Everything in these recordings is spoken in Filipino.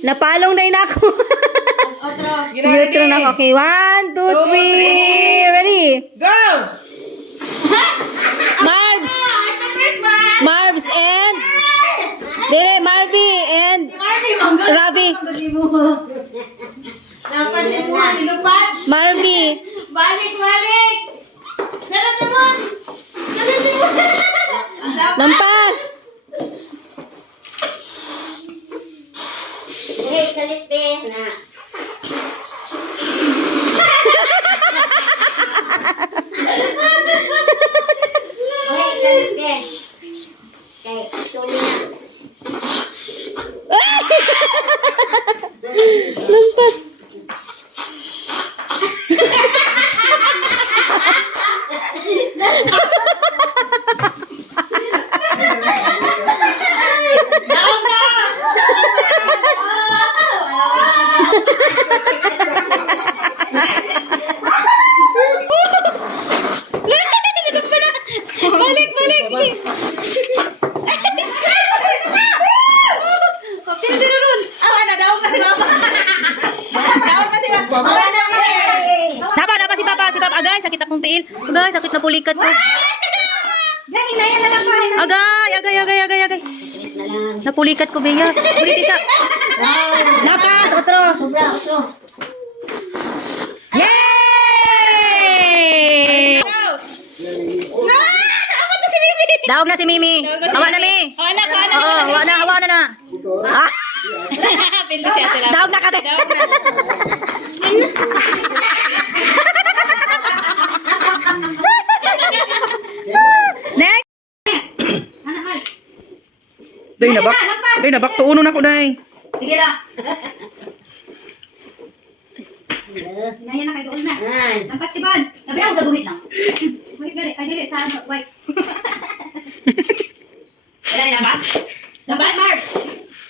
Napalong na ako. Otro. Neutro na ako. Okay, 1, 2, 3. Ready? Go! Marbs! Marbs and... Dili, Marvy and... Ravi. Napasin mo, nilupat. Marvy. Balik, balik. Ganun naman. Ganun naman. Lampas. Hey, kalit na. Hey, kalit. Okay, tuloy na. Lampas. Balik, balik. Awa na, daw kasi mama. Daw kasi mama. Awa na, Napa si Papa. Agay, sakit akong tiil. Agay, sakit na pulikat ko. Agay. Bilis na lang. Napulikat ko, Bea. Ulit isa. Lakas, otro. Sobra, otro. Yay! Daog na si Mimi. Hawa na, Mi. Hawa na. Oo, hawa na. Ah, Pili siya sila. daog na kate. Daw na. Next. Day nabak tuunon ako day. Sige na. Naya na kayo doon na. Lampas si Bon. Gabi ako sa guhit lang. Guhit gari. Ay, dili. Sa ano? Wait. Wala na, lampas? Lampas, Marv.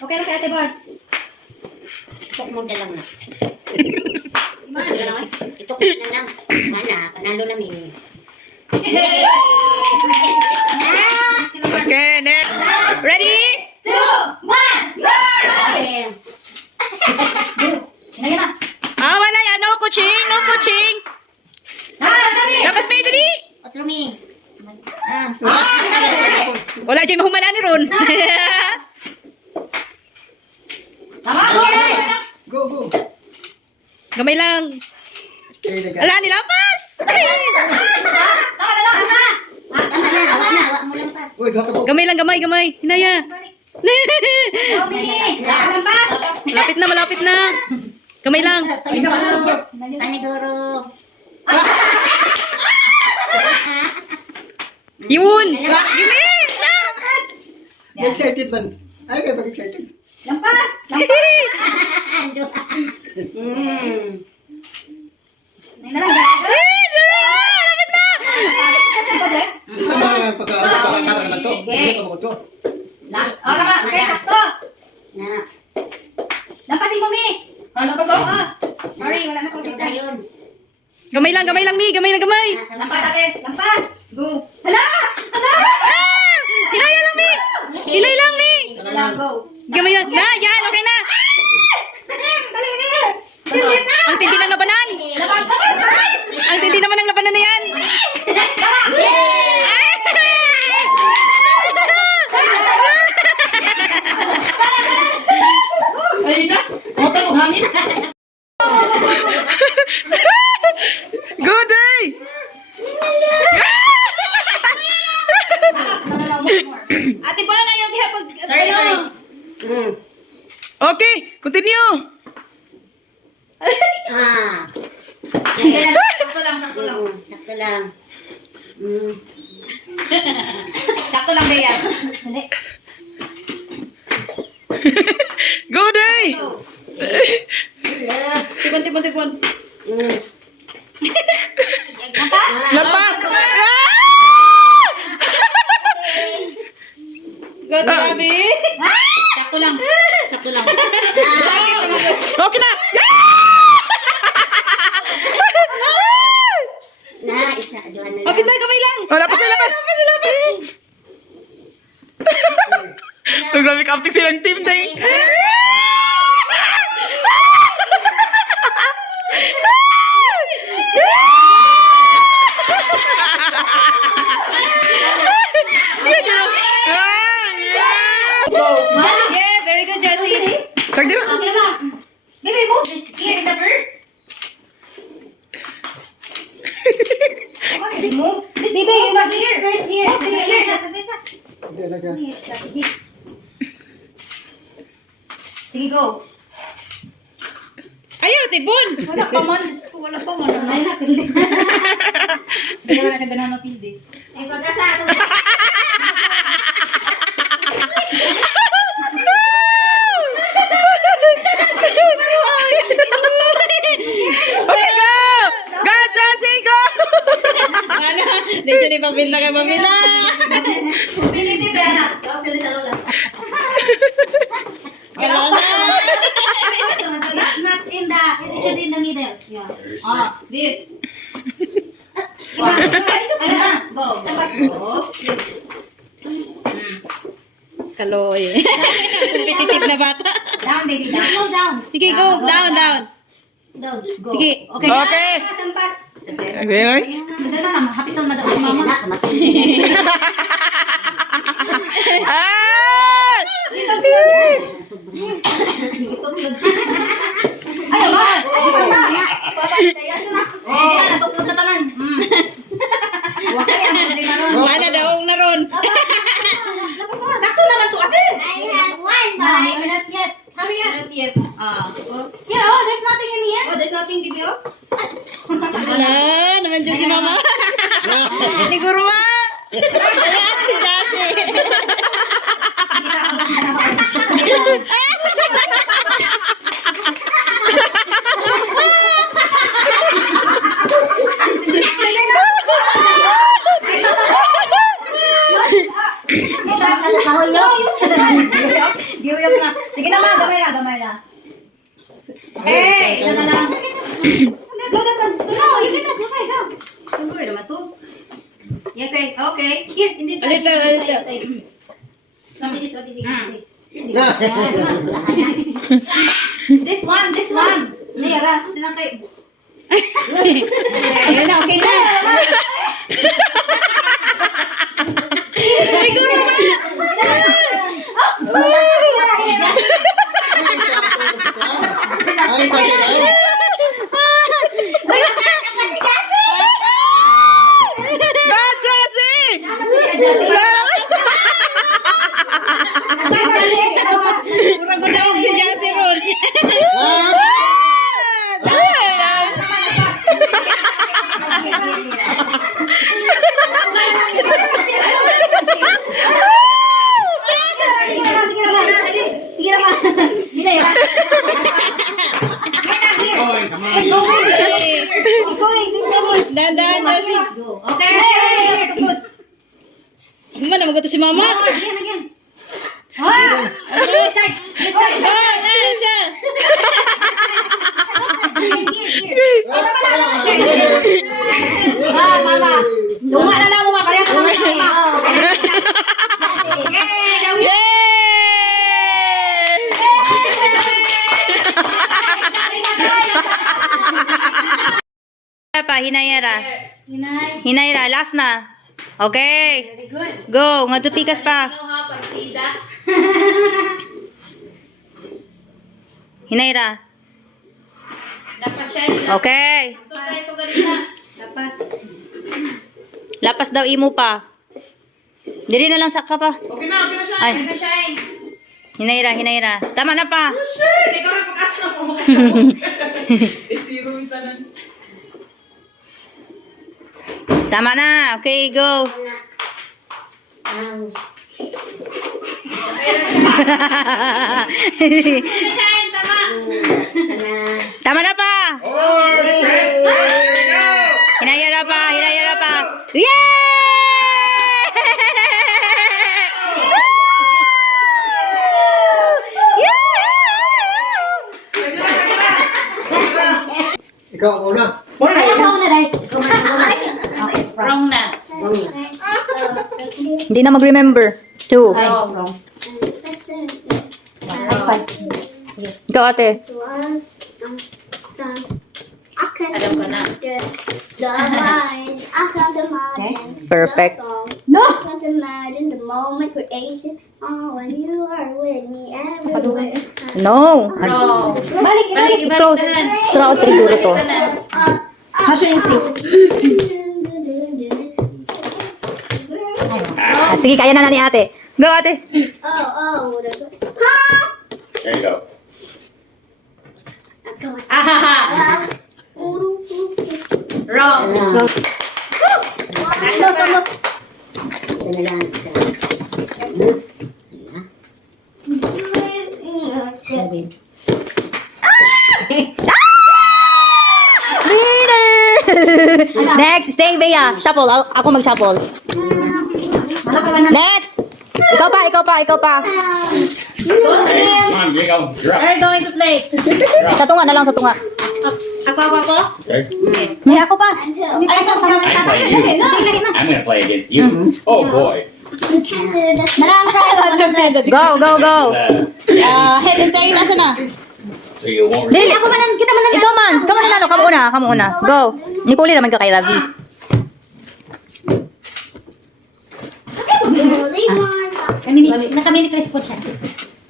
Okay lang kay Ate Bon. Itok mo na lang na. Itok mo na lang. Mana, panalo na mi. Okay, next. Ready? 2, 1, go! Sige na. Wala yan. No coaching. Lapas may dali. Otro mi. Wala dyan mahumanan ni Ron. Tama, boy! Go. Gamay lang. Ala, nilapas. Awa mo lang pas. Gamay lang, gamay. Hinaya. Malapit na. Gamay lang. Paniguro. Yun. Excited man. Ay, kayo pag-excited. Lampas! Nay na lang. Sama nga pagkakakara naman to. Hindi pa to. Last. Oh, tama. Okay, sakto. Na. Lampasin mo, Mi. Lampas ako. Sorry, wala na Ito konti. tayo. Gamay lang, Mi. Gamay. Lampas natin. Lampas. Go. Hala! Hinaya lang, Mi. Hala, go. Gamay lang. Na, yan. Okay na. Dali, Mi. Ang tindi ng labanan. Ang tindi naman ng labanan na yan. Ay, na. Mata mo hangin. Good day. Ate Bon, ayaw diha pag... Sorry. Okay, continue. Sakto lang. Sakto lang. Sakto lang, Bea. Dali. Good day. Tipon. Lampas. Good, grabe. Sakto lang. Okay na. Na, isa. Duhan na lang. Kapit na, kamay lang. Oh, lapas. Ang grabe ka-optic silang team day. talaga. Sige, go. Ayaw, tibon. Wala pa man. Wala pa man. Ay, napindi. Hindi naman siya ganun mapindi. Ay, pagkasa. Okay, go! Go, Josie, go! Ano? Dito ni Pamela kay Pamela. Pindi, Bena. Ikaw, pili sa lola. Wala na. It's not in the, it should be in the middle. Yeah. This. Ayun na. Go. Tapos go. Kaloy. Competitive na bata. Down, baby. Down. Go down. Sige, go. Down, down. Down. Go. Sige. Okay. Okay. Sampas. Okay, okay. Maganda na. Hapit na madao si mama. Ah! Ay, ba? Ay, ba? Sige na. Natuklog na tanan. Huwag ka yan. Mana daw na ron. Sakto naman to, ate. I have one No, bite. you're not yet. Hurry up. Not yet. Here, oh, there's nothing in here. Oh, there's nothing video. Wala naman dyan si Mama. Ni Gurwa. Ayan si Josie. Giyuyap na. Sige na, ma. Gamay na. Okay, isa na lang. No, you can go. Go naman to. Okay. Here, in this side. Alita. This one. Nera, tinang kay. Ayun na, okay na. Siguro ba? Ay, kasi ay. Go, Josie! Murag na ako si Josie ron. Dandan, Josie. Okay, tukod. Mana mo si Mama? Again. This side. Go, Elsa. Mama. Tunga na lang mo, parehas na lang sa mama. Yay! Pa, hinayra, last na. Okay. Go, matupikas pa. Hinayra. Okay. Lapas daw imo pa. Dili na lang saka pa. Okay na siya. Ay. Hinayra. Tama na pa. Ikaw rin pagkasa mo. Zero yung tanan. Tama na. Okay, go. Tama na pa. Hinayra pa. Yay! Ikaw ako na. Wrong na. Hindi na mag-remember. 2. Ikaw, ate. Alam ko na. Perfect. No! I can't imagine the moment creation. Oh, when you are with me everywhere. No. Balik. Close. Throw out siguro to. Fashion instinct. Sige, kaya na ni ate. Go, ate. Oh, that's what. There you go. Wrong. Almost. Winner! Next, stay, Bea. Shuffle. Ako mag-shuffle. Next! Ikaw pa. Come on, you go. You're up. We're going to play. Sa tunga na lang, sa tunga. Ako. Okay. Hindi, ako pa. Ay, I play you. I'm gonna play against you. Oh boy. Go, go, go. Head is tayo. Nasa na? So you won't. Dili. Ikaw man. Ikaw man nanalo. Kamu una. Go. Ni Puli naman ka kay Ravi. Nakamini Chris po siya.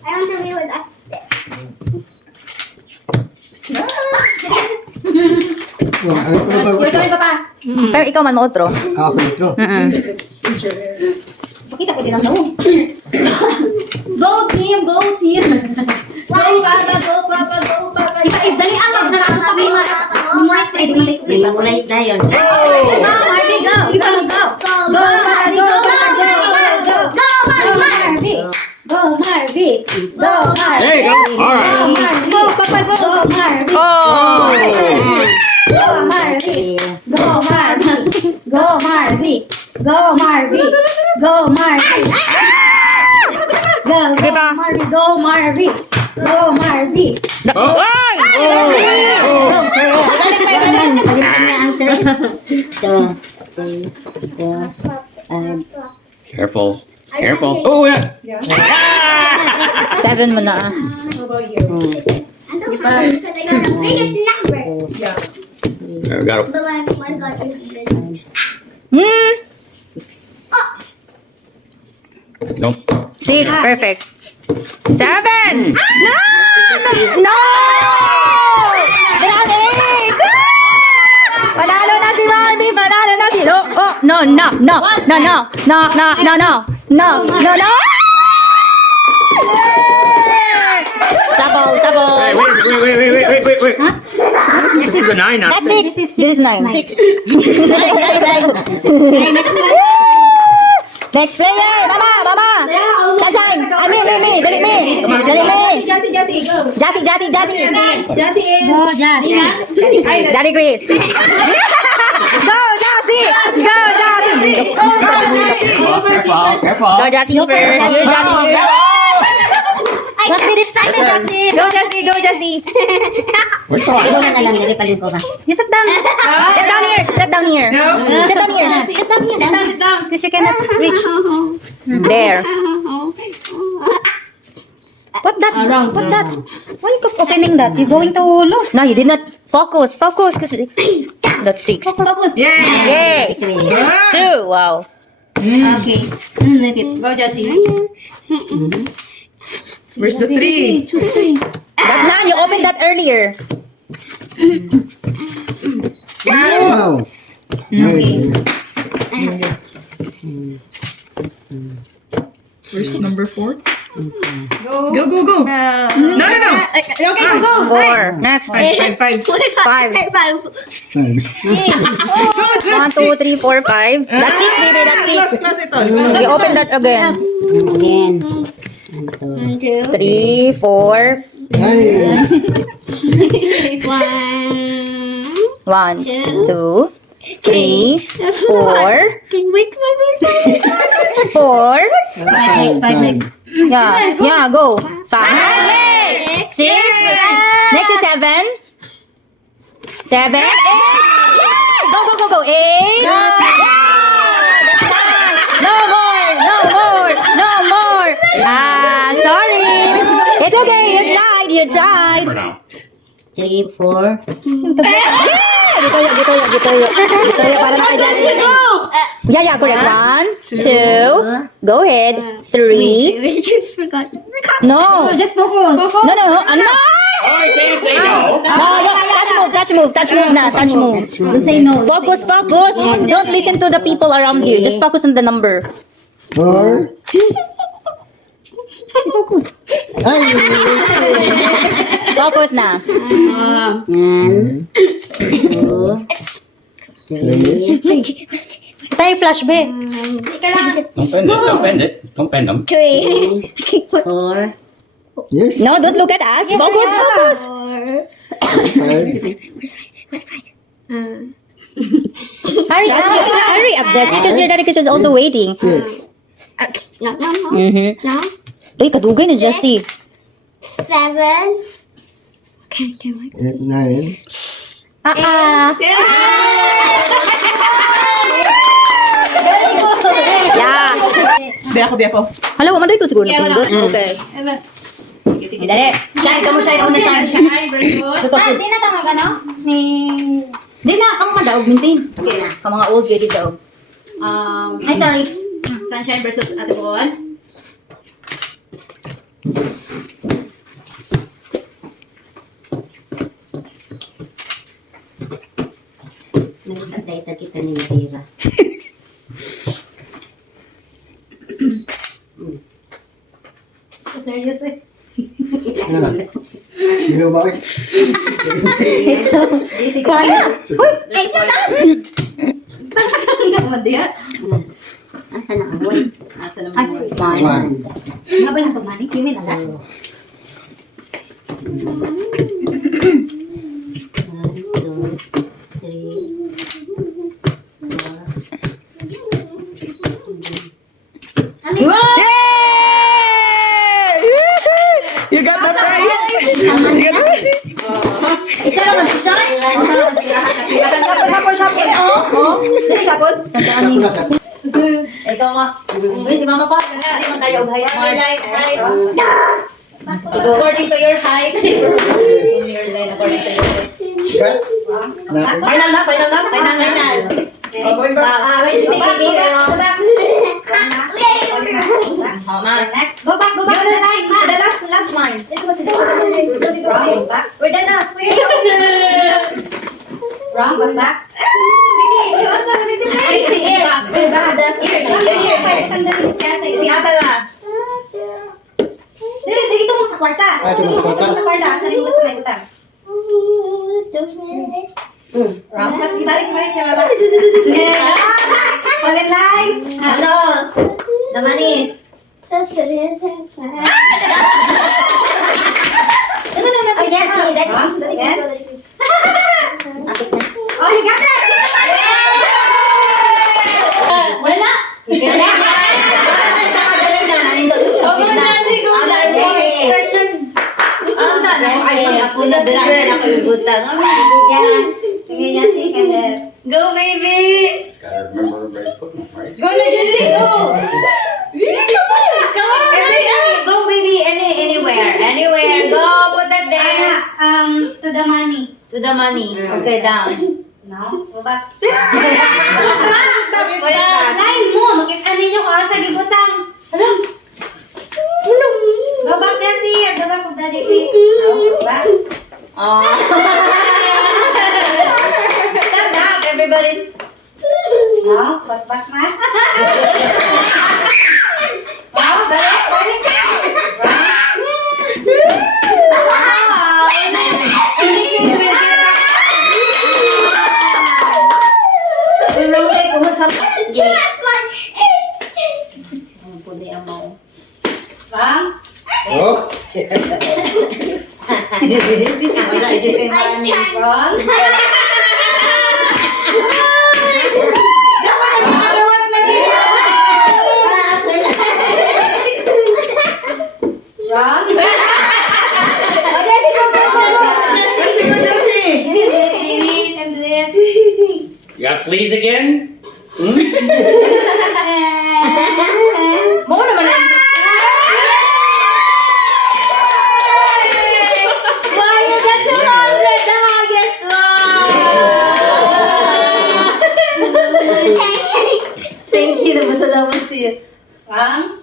I want to be with us. Your turn, Papa. Pero ikaw man mo otro. Ako ito. Pakita ko din ang loob. Go, team. Go, Papa. Dali ang pag sarap sa mga memorize na ito. Memorize na yun. Marvin, go. Go, Marvin. There you go. All right. Go, Papa, go. Oh! Sige pa. Oh. Careful. Oh yeah. 7 mo na. There we go. Nope. 6, perfect. 7! No! Round 8! Panalo na si Marvy! Panalo na si... Oh! No! Sabaw! Hey, wait. This is a 9 now. That's 6. This is 9. 6. Next player! Mama! Sunshine! Me! Dali me! Jassy, go. Jassy! Go, Jassy. Daddy Chris! Go, Jassy! Careful. Go, Jassy first! You, Jassy! Don't be distracted, Justin. Go, Jassy! Which one? You sit down! Sit down here! Sit down. Because you cannot reach. There. Put that. Why you keep opening that? You're going to lose. No, you did not. Focus. Cause that's 6. Focus. Yay! 2. Wow. Okay. Let it. Go, Jassy. Where's the 3? Choose 3. That's 9. You opened that earlier. Wow. Where's number 4? Go. Go. No. Okay, go. 4. Next. 5. 5. 1, 2, 3, 4, 5. That's 6, baby. That's 6. Plus ito. You open that again. 3, 4. Ay. 1, 2, 3, 4. 4. 5 legs. Yeah, go. 5. 6. Next is 7. 7. 8. Go. 8. No more. Sorry. It's okay. You tried. For now. 3, 4. Gito. Para na kay Yeah, correct. 1, 2. Go ahead. 3. Where's the troops forgot? No. Just focus. No. Ano? Oh, I can't say no. No, touch move. Don't say no. Focus. Don't listen to the people around you. Just focus on the number. 4. Ay! Focus na. 1, 2, 3, Tayo flash, be. Don't bend it. Don't bend them. 3. 4, Yes. No, don't look at us. Focus, focus. 5. Hurry up, Jessie, because your daddy is also waiting. 6. No. Mm-hmm. No. Ay, kadugay ni Jessie. 7. Okay, 8, 9. Yeah. Be ako. Hala, wala ito siguro. Yeah, wala. Okay. Dali. Shine, kamu shine. Una shine. Shine, very good. Di na tama ka, no? Di na, kang madaog, mintin. Okay na. Kang mga old lady daog. Ay, sorry. Sunshine versus Ate Bon. nagpatay kita ni Tira. Serious eh. Sino ba kayo? Kaya. Uy, ay, siya na. Naman diya. Asa na ang one? Asa naman mo. 1. Nga ba yung kamani? Kimin ala. 1, 2, 3, 4. You got the prize! You got the Isa naman, isa. Sapon. Oh. Dili sapon. Ikaw nga. Uy, si mama pa. Hindi man tayo og height. Height. According to your height. Your line according to your height. Cut. Na. Final na. Final. Going back. Ready, say baby. Oh, ma. Next. Go back to the line, ma. The last line. Dito ba si Dito back. We're done na. We're done. Wrong, go back. Sige, you also need to play. Si Air. We're back. That's Air. Si Asa na. Dito mo sa kwarta. Dito mo sa kwarta. Sa kwarta. Asa rin mo sa kwarta. Wrong. Balik sa baba. Ulit line. Ano? Damani. No. Yes, oh, you got it! Wala! Expression. Go, baby! Just gotta remember everybody's putting them, right? Go na, Jessie, go! Come on! Everything, go baby, anywhere. Go, put that there. To the money. To the money. Okay, down. No, go back. Line mo, makita ninyo ka sa gibutang. Alam. Go back, Jessie. Go back, daddy, please. Go back. Oh. Stand up, everybody. No, back, ma. Wow, balik. Oh. You got fleas again? Mau naman na. Wow, you got 200, the highest one. Thank you naman, salamat siya. Rang?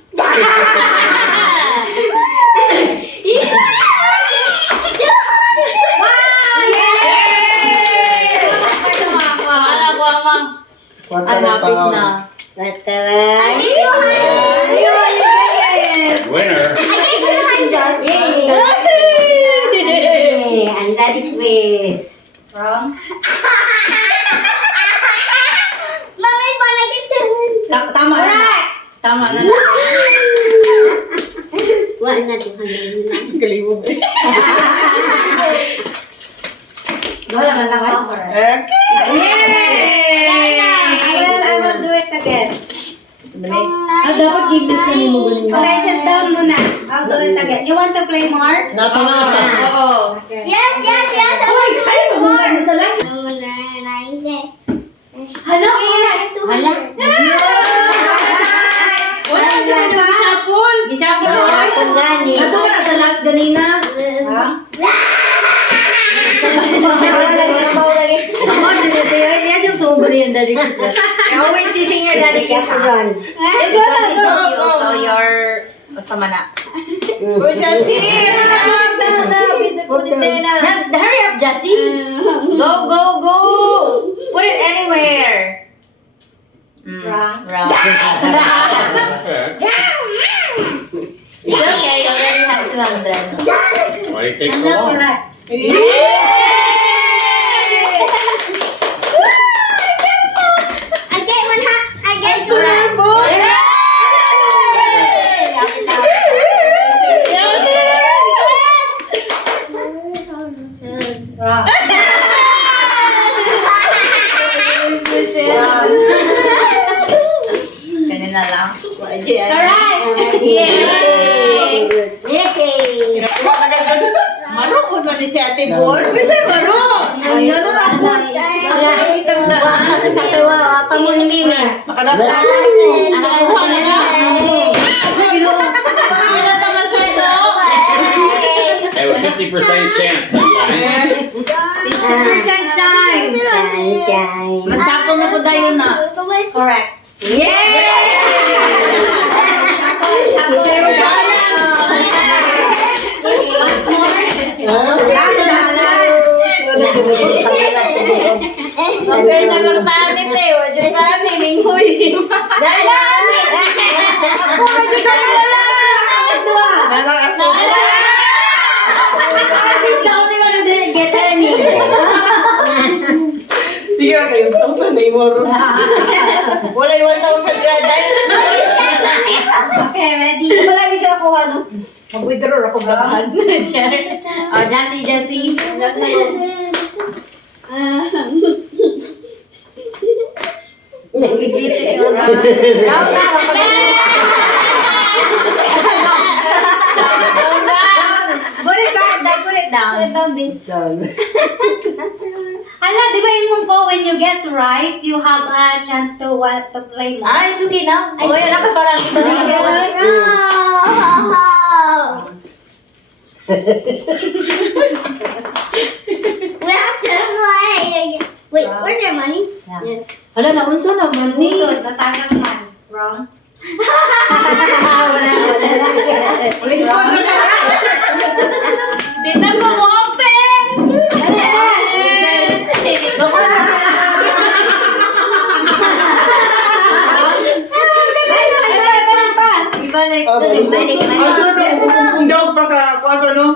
Ang lapit na. Winner. Yay! Ang daddy quiz. Wrong. Mommy, palagi turn. Tama na. Tama na. Wala na ito hanggang na. Kalibog. Wala man lang. Okay. Yay! I will do it again. dapat gigit sa nimo ganun. Okay, sit down muna. I'll do it again. You want to play more? Napangasa. Oo. Okay. Yes, yes, yes. I want to play more. Sa lang. Hala, Hala. Wala sila na mag-shuffle. Gishuffle siya. Kung gani. Ato na sa last ganina. Ha? Ako na siya. Yan yung sober yan daddy ko. I always teasing your daddy to run. Because he tells you also your sama na. Go, Jessie! Put it there na. Hurry up, Jessie. Go, go, go. Put it anywhere. Wrong. Wrong. It's okay. You already have 200. Why do you take so long? I get one hat. I get Kanina lang. Alright. Yay! Marupod man ni si Ate Bor. Bisa baru. Ano ako? Sa kawa, apa mo ni Mimi? Nakakuha na na. Pinatama sir do. Hey, with 50% chance, sunshine. 50% shine. Sunshine. Mag-shuffle na po tayo na. Correct. Yay! Compare na lang tani te. Wadyo tani. Ninghoy. Dahil na kami. Ako medyo kami na lang. Artist na ako siguro din. Get her ni. Sige na kayo. 1,000 na imoro. Wala yung 1,000 graday. Okay, ready? Palagi siya ako ano. Mag-withdraw ako vloghan. Sure. Oh, Jessie. Gigit yun. Put it back. Put it down. Yan. Hala, di ba yung po, when you get right, you have a chance to play more? Ah, it's okay now. Oh, yan ako parang We have to play. Wait, where's your money? Hala, naunsa naman ni. Ito, natagak man. Wrong. Di na mo open! Ibalik. Kung daw pa ka, kung ano no?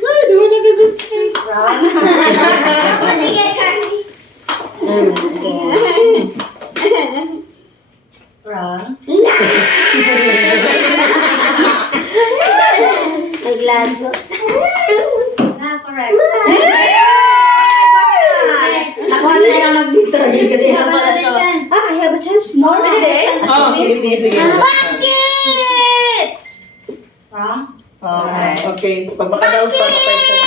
Ay, di mo na kasi. When they get turned. Wrong. Naglago. Ah, correct. Nakuha na lang mag-dito. You have another chance. I have a chance. More Oh, sige. Wrong. Okay. Okay, pag makadaw pa, makadaw.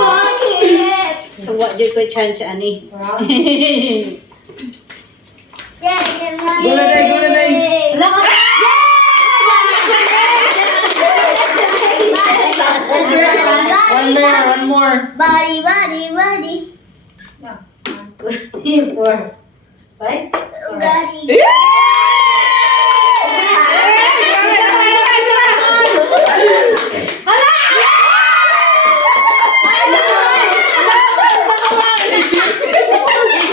Bakit? So what do you chance ani? Wrong. Yeah, get money. Go na day. One more. Body. Four. Five. Body.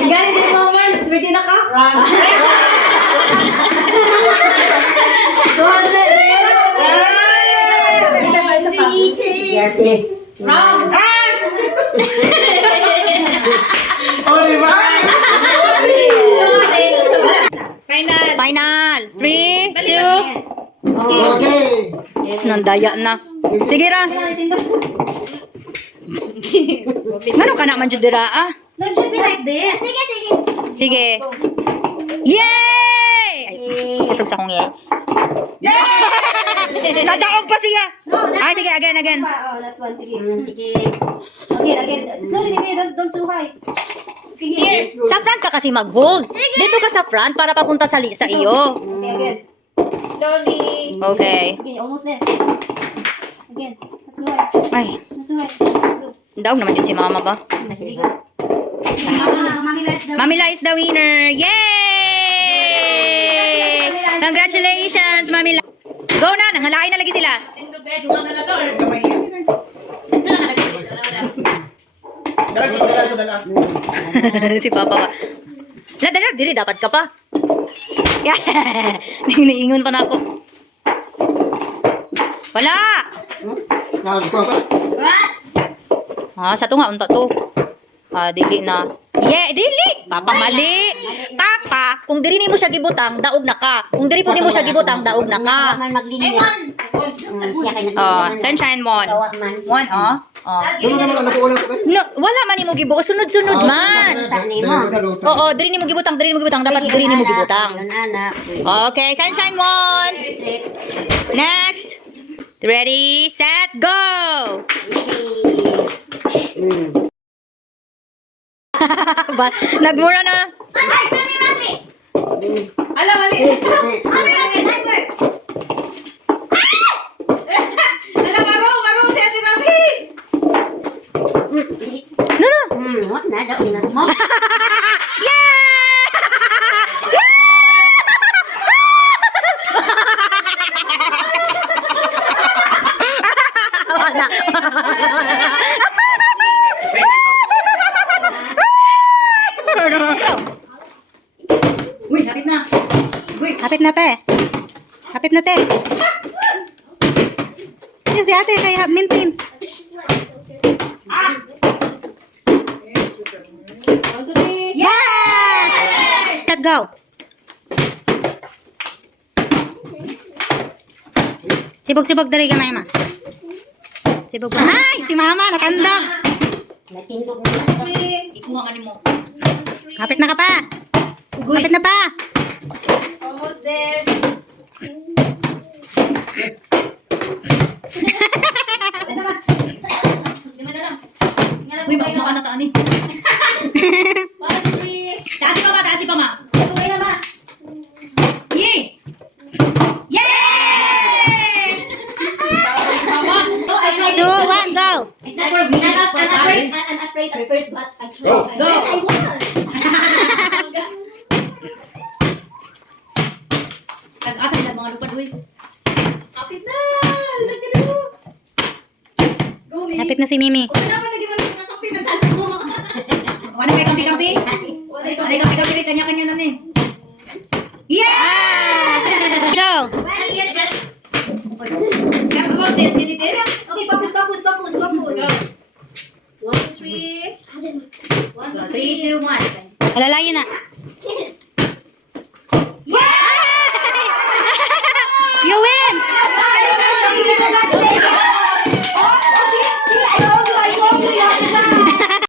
Galing si Momers. Pwede na ka? Wrong. Sige. Wrong. Oh, di ba? Final. 3, 2. Okay. Sinandaya na. Sige ra. Ngano ka naman jud dira ah? That should be like this. Sige. Yay! Ay, kusog sa kong yay. Nadaog pa siya. Ay, sige, again. Oh, that one. Sige. Sige. Okay, again. Slowly, baby. Don't too high. Okay, here. Sa front ka kasi mag-hold. Dito ka sa front para papunta sa iyo. Okay, again. Okay. Okay, almost there. Again. Not too high. Ay, Not too high. daog naman yun si mama ba? Mamila is the winner. Yay! Congratulations, Mamila. Go na, nanghalain na lagi sila. Si Papa ba? Dala, dili, dapat ka pa. Naiingon pa na ako. Wala! Nakakuha ka? Sa to nga, unta to. Dili na. Yeah, dili! Papa, mali! Papa, kung diri ni mo siya gibutang, daog na ka. Kung diri po ni mo siya gibutang, daog na ka. Man maglinya. Siya kay Sunshine Mon. Tawa man. Mon, Doon naman ang nakuulang ko ba? No, wala man ni mo gibo. Sunod-sunod man. Oo, diri ni mo gibutang, dapat diri ni mo gibutang. Anak. Okay, Sunshine Mon. Next. Ready, set, go! Nagmura na. Alam, mali. Alam, maro si Ate Rabi. What na daw inas mo? Uy, kapit na. Uy, Hapit na, te. Hapit na, te. Yung si ate, kaya maintain. Yeah! Let's go. Sibog-sibog dari ka na, ma. Sibog pa. Ay, si mama, natandog. Natindog mo. Ikuha ka ni mo. Kapit na ka pa. Kapit na pa. almost there. Uy, baka na taan eh. Taasi pa ma, taasi pa ma. Okay na ba? Yay! Yay! 2, 1, go! It's not for me. I'm afraid at first, but I tried. Go. I won. Tag-asa na mga lupad, uy. Kapit na! Lagi na mo! Go, Mimi. Lapit na si Mimi. Huwag na ba lagi mo kakapit na sa mo? Wala may kampi-kampi? Wala may kampi-kampi, kanya-kanya na eh. Yeah! Go! Talk about this, you need this? Okay, focus. Go. 1, 2, 3. 1, 2, 3, 2, 1. Alalayan na.